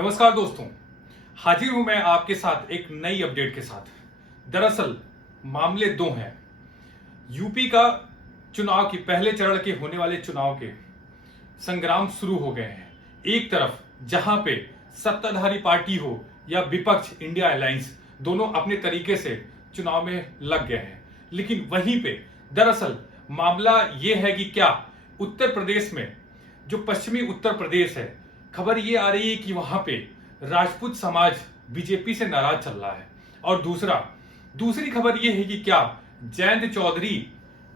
नमस्कार दोस्तों, हाजिर हूं मैं आपके साथ एक नई अपडेट के साथ। दरअसल मामले दो हैं। यूपी का चुनाव की पहले चरण के होने वाले चुनाव के संग्राम शुरू हो गए हैं। एक तरफ जहां पे सत्ताधारी पार्टी हो या विपक्ष इंडिया अलायंस, दोनों अपने तरीके से चुनाव में लग गए हैं, लेकिन वहीं पे दरअसल मामला यह है कि क्या उत्तर प्रदेश में, जो पश्चिमी उत्तर प्रदेश है, खबर ये आ रही है कि वहां पे राजपूत समाज बीजेपी से नाराज चल रहा है। और दूसरी खबर ये है कि क्या जयंत चौधरी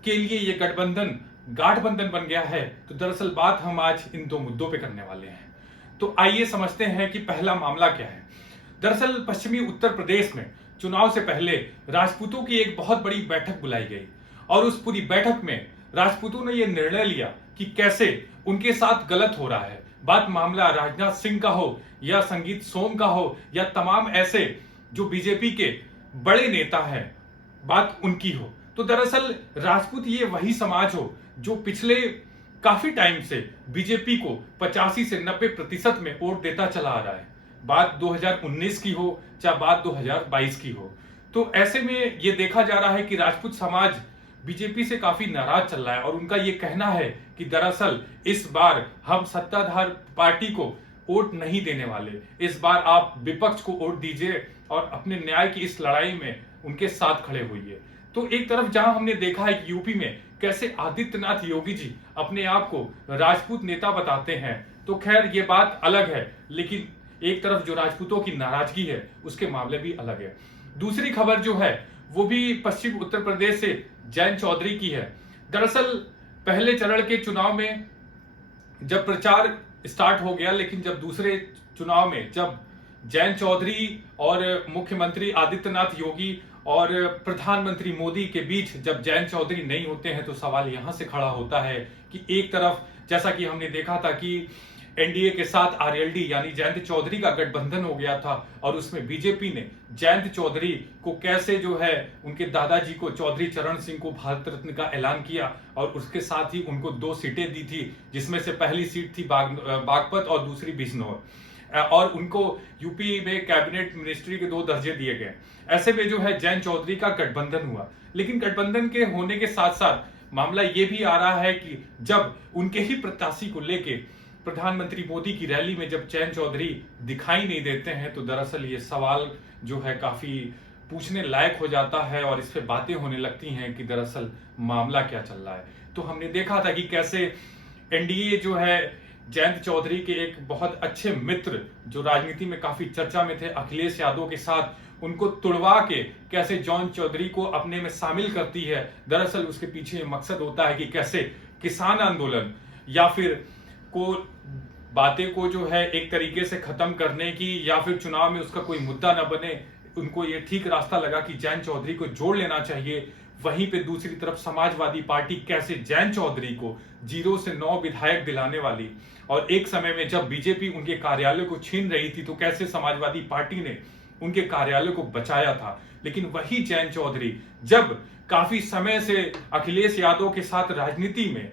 के लिए ये गाठबंधन बन गया है। तो दरअसल बात हम आज इन दो मुद्दों पे करने वाले हैं। तो आइए समझते हैं कि पहला मामला क्या है। दरअसल पश्चिमी उत्तर प्रदेश में चुनाव से पहले राजपूतों की एक बहुत बड़ी बैठक बुलाई गई और उस पूरी बैठक में राजपूतों ने यह निर्णय लिया कि कैसे उनके साथ गलत हो रहा है। बात मामला राजनाथ सिंह का हो या संगीत सोम का हो या तमाम ऐसे जो बीजेपी के बड़े नेता हैं, बात उनकी हो। तो दरअसल राजपूत ये वही समाज हो जो पिछले काफी टाइम से बीजेपी को 85 से 90% में वोट देता चला आ रहा है। बात 2019 की हो चाहे बात 2022 की हो। तो ऐसे में ये देखा जा रहा है कि राजपूत समाज बीजेपी से काफी नाराज चल रहा है और उनका ये कहना है कि दरअसल इस बार हम सत्ताधार पार्टी को वोट नहीं देने वाले, इस बार आप विपक्ष को वोट दीजिए और अपने न्याय की इस लड़ाई में उनके साथ खड़े होइए। तो एक तरफ जहां हमने देखा है कि यूपी में कैसे आदित्यनाथ योगी जी अपने आप को राजपूत नेता बताते हैं, तो खैर ये बात अलग है, लेकिन एक तरफ जो राजपूतों की नाराजगी है उसके मामले भी अलग है। दूसरी खबर जो है वो भी पश्चिम उत्तर प्रदेश से जयंत चौधरी की है। दरअसल पहले चरण के चुनाव में जब प्रचार स्टार्ट हो गया, लेकिन जब दूसरे चुनाव में जब जयंत चौधरी और मुख्यमंत्री आदित्यनाथ योगी और प्रधानमंत्री मोदी के बीच जब जयंत चौधरी नहीं होते हैं, तो सवाल यहां से खड़ा होता है कि एक तरफ जैसा कि हमने देखा था कि एनडीए के साथ आरएलडी यानी जयंत चौधरी का गठबंधन हो गया था और उसमें बीजेपी ने जयंत चौधरी को कैसे जो है उनके दादाजी को चौधरी चरण सिंह को भारत रत्न का ऐलान किया और उसके साथ ही उनको 2 सीटें दी थी, जिसमें से पहली सीट थी बागपत और दूसरी बिजनौर, और उनको यूपी में कैबिनेट मिनिस्ट्री के 2 दर्जे दिए गए। ऐसे में जो है जयंत चौधरी का गठबंधन हुआ, लेकिन गठबंधन के होने के साथ साथ मामला ये भी आ रहा है कि जब उनके ही प्रत्याशी को लेके प्रधानमंत्री मोदी की रैली में जब जयंत चौधरी दिखाई नहीं देते हैं, तो दरअसल ये सवाल जो है काफी पूछने लायक हो जाता है और इस पे बातें होने लगती हैं कि दरअसल मामला क्या चल रहा है। तो हमने देखा था कि कैसे एनडीए जो है जयंत चौधरी के एक बहुत अच्छे मित्र जो राजनीति में काफी चर्चा में थे, अखिलेश यादव के साथ उनको तुड़वा के कैसे जयंत चौधरी को अपने में शामिल करती है। दरअसल उसके पीछे मकसद होता है कि कैसे किसान आंदोलन या फिर को बातें को जो है एक तरीके से खत्म करने की या फिर चुनाव में उसका कोई मुद्दा न बने, उनको ये ठीक रास्ता लगा कि जयंत चौधरी को जोड़ लेना चाहिए। वहीं पे दूसरी तरफ समाजवादी पार्टी कैसे जयंत चौधरी को 0 से 9 विधायक दिलाने वाली, और एक समय में जब बीजेपी उनके कार्यालय को छीन रही थी तो कैसे समाजवादी पार्टी ने उनके कार्यालय को बचाया था। लेकिन वही जयंत चौधरी जब काफी समय से अखिलेश यादव के साथ राजनीति में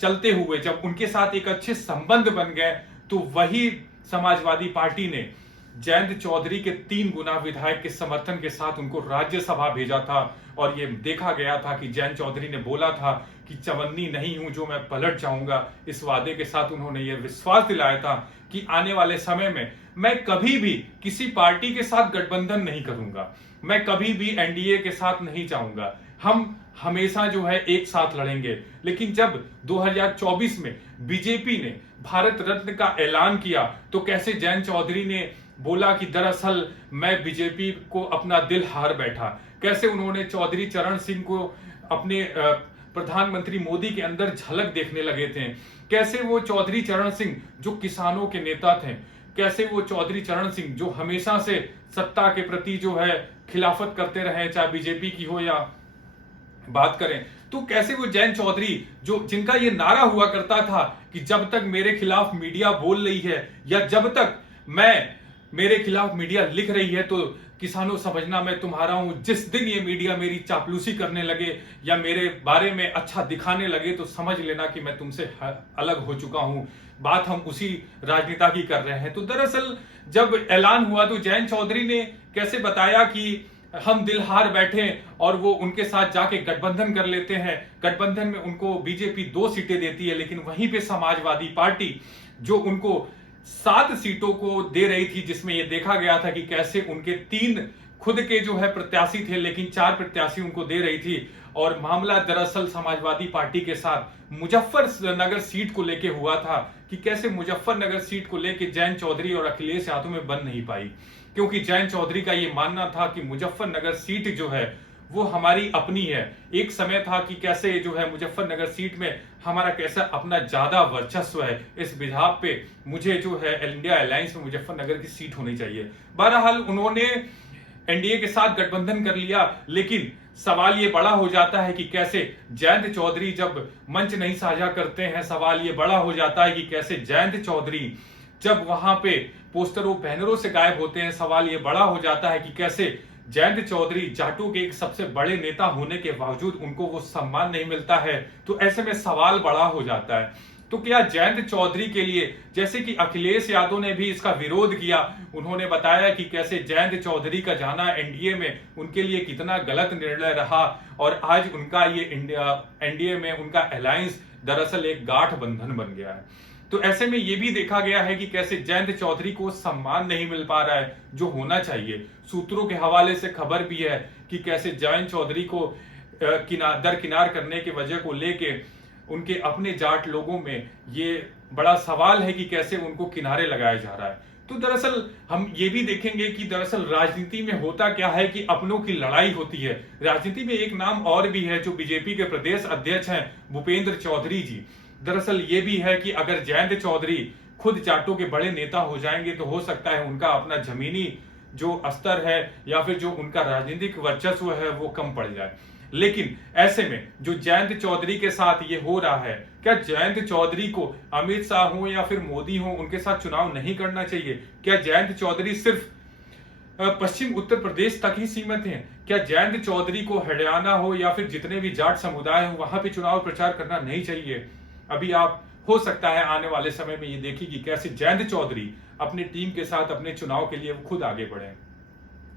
चलते हुए जब उनके साथ एक अच्छे संबंध बन गए, तो वही समाजवादी पार्टी ने जयंत चौधरी के 3 गुना विधायक के समर्थन के साथ उनको राज्यसभा भेजा था। और ये देखा गया था कि जयंत चौधरी ने बोला था कि चवन्नी नहीं हूं जो मैं पलट जाऊंगा। इस वादे के साथ उन्होंने ये विश्वास दिलाया था कि आने वाले समय में मैं कभी भी किसी पार्टी के साथ गठबंधन नहीं करूंगा, मैं कभी भी एनडीए के साथ नहीं जाऊंगा, हम हमेशा जो है एक साथ लड़ेंगे। लेकिन जब 2024 में बीजेपी ने भारत रत्न का ऐलान किया, तो कैसे जयंत चौधरी ने बोला कि दरअसल मैं बीजेपी को अपना दिल हार बैठा। कैसे उन्होंने चौधरी चरण सिंह को अपने प्रधानमंत्री मोदी के अंदर झलक देखने लगे थे। कैसे वो चौधरी चरण सिंह जो किसानों के नेता थे, कैसे वो चौधरी चरण सिंह जो हमेशा से सत्ता के प्रति जो है खिलाफत करते रहे, चाहे बीजेपी की हो या बात करें, तो कैसे वो जयंत चौधरी जो जिनका ये नारा हुआ करता था कि जब तक मेरे खिलाफ मीडिया बोल रही है या जब तक मेरे खिलाफ मीडिया लिख रही है तो किसानों समझना मैं तुम्हारा हूं, जिस दिन ये मीडिया मेरी चापलूसी करने लगे या मेरे बारे में अच्छा दिखाने लगे तो समझ लेना कि मैं तुमसे अलग हो चुका हूं। बात हम उसी राजनेता की कर रहे हैं। तो दरअसल जब ऐलान हुआ तो जयंत चौधरी ने कैसे बताया कि हम दिल हार बैठे और वो उनके साथ जाके गठबंधन कर लेते हैं। गठबंधन में उनको बीजेपी 2 सीटें देती है, लेकिन वहीं पे समाजवादी पार्टी जो उनको 7 सीटों को दे रही थी, जिसमें यह देखा गया था कि कैसे उनके 3 खुद के जो है प्रत्याशी थे, लेकिन 4 प्रत्याशी उनको दे रही थी। और मामला दरअसल समाजवादी पार्टी के साथ मुजफ्फरनगर सीट को लेके हुआ था कि कैसे मुजफ्फरनगर सीट को लेके जयंत चौधरी और अखिलेश यादव में बन नहीं पाई, क्योंकि जयंत चौधरी का यह मानना था कि मुजफ्फरनगर सीट जो है वो हमारी अपनी है। एक समय था कि कैसे जो है मुजफ्फरनगर सीट में हमारा कैसा अपना ज्यादा वर्चस्व है, इस बिहाफ पे मुझे जो है इंडिया अलायंस में मुजफ्फरनगर की सीट होनी चाहिए। बहरहाल उन्होंने एनडीए के साथ गठबंधन कर लिया, लेकिन सवाल ये बड़ा हो जाता है कि कैसे जयंत चौधरी जब मंच नहीं साझा करते हैं, सवाल ये बड़ा हो जाता है कि कैसे जयंत चौधरी जब वहां पे पोस्टरों बैनरों से गायब होते हैं, सवाल ये बड़ा हो जाता है कि कैसे जयंत चौधरी जाटों के एक सबसे बड़े नेता होने के बावजूद उनको वो सम्मान नहीं मिलता है। तो ऐसे में सवाल बड़ा हो जाता है, तो क्या जयंत चौधरी के लिए, जैसे कि अखिलेश यादव ने भी इसका विरोध किया, उन्होंने बताया कि कैसे जयंत चौधरी का जाना एनडीए में उनके लिए कितना गलत निर्णय रहा और आज उनका ये एनडीए में उनका अलायंस दरअसल एक गाठबंधन बन गया है। तो ऐसे में यह भी देखा गया है कि कैसे जयंत चौधरी को सम्मान नहीं मिल पा रहा है जो होना चाहिए। सूत्रों के हवाले से खबर भी है कि कैसे जयंत चौधरी को दरकिनार करने की वजह को लेके उनके अपने जाट लोगों में ये बड़ा सवाल है कि कैसे उनको किनारे लगाया जा रहा है। तो दरअसल हम ये भी देखेंगे कि दरअसल राजनीति में होता क्या है कि अपनों की लड़ाई होती है। राजनीति में एक नाम और भी है जो बीजेपी के प्रदेश अध्यक्ष हैं, भूपेंद्र चौधरी जी। दरअसल ये भी है कि अगर जयंत चौधरी खुद जाटों के बड़े नेता हो जाएंगे तो हो सकता है उनका अपना जमीनी जो स्तर है या फिर जो उनका राजनीतिक वर्चस्व है वो कम पड़ जाए। लेकिन ऐसे में जो जयंत चौधरी के साथ ये हो रहा है, क्या जयंत चौधरी को अमित शाह हो या फिर मोदी हो उनके साथ चुनाव नहीं करना चाहिए? क्या जयंत चौधरी सिर्फ पश्चिम उत्तर प्रदेश तक ही सीमित हैं? क्या जयंत चौधरी को हरियाणा हो या फिर जितने भी जाट समुदाय हो वहां पे चुनाव प्रचार करना नहीं चाहिए? अभी आप हो सकता है आने वाले समय में ये देखिए कि कैसे जयंत चौधरी अपनी टीम के साथ अपने चुनाव के लिए खुद आगे बढ़े।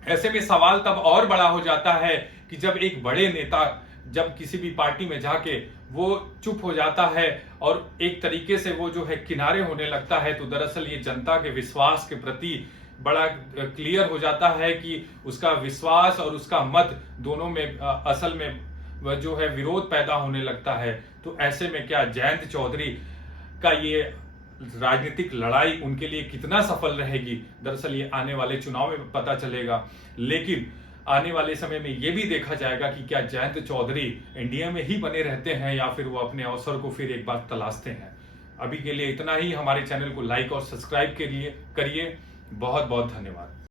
ऐसे में सवाल तब और बड़ा हो जाता है कि जब एक बड़े नेता जब किसी भी पार्टी में जाके वो चुप हो जाता है और एक तरीके से वो जो है किनारे होने लगता है, तो दरअसल ये जनता के विश्वास के प्रति बड़ा क्लियर हो जाता है कि उसका विश्वास और उसका मत दोनों में असल में जो है विरोध पैदा होने लगता है। तो ऐसे में क्या जयंत चौधरी का ये राजनीतिक लड़ाई उनके लिए कितना सफल रहेगी, दरअसल ये आने वाले चुनाव में पता चलेगा। लेकिन आने वाले समय में ये भी देखा जाएगा कि क्या जयंत चौधरी इंडिया में ही बने रहते हैं या फिर वो अपने अवसर को फिर एक बार तलाशते हैं। अभी के लिए इतना ही। हमारे चैनल को लाइक और सब्सक्राइब करिए। बहुत बहुत धन्यवाद।